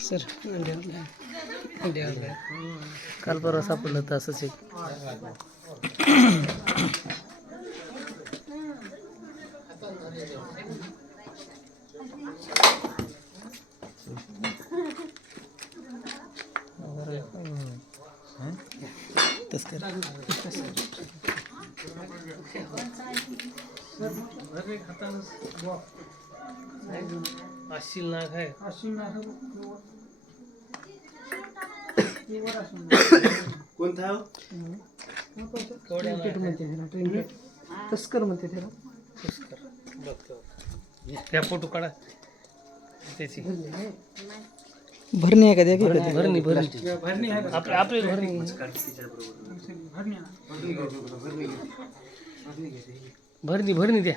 Sir. काल परवा सापडलं तर असंच एक. तस्कर अशील नाग आहे कोणता हो? ट्रिंकेट म्हणते त्याला ट्रिंकेट तस्कर म्हणते त्याला बघतो त्या फ़ोटो काढा? त्याची भरणी आहे का कधी? भरणी भरणी आपले आपले भरणी भरणी भरणी द्या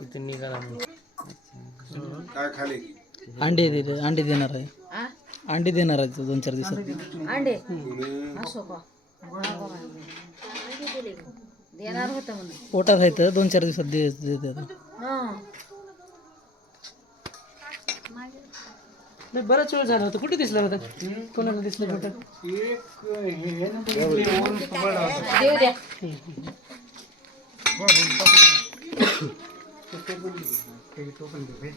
द्या. इथे निघाला म्हणून. काय खाली? अंडे दे अंडे देणार आहे. अंडे देणार आहे तो दोन चार दिवसात. अंडे? असो का? देणार होतं म्हणून. पोटात आहे तर दोन चार दिवसात दे देते आता. हं. नाही बराच वेळ झाला होता. कुठे दिसला होता? कोणाला दिसलं होतं देऊ द्या. 多功能椅可以多功能椅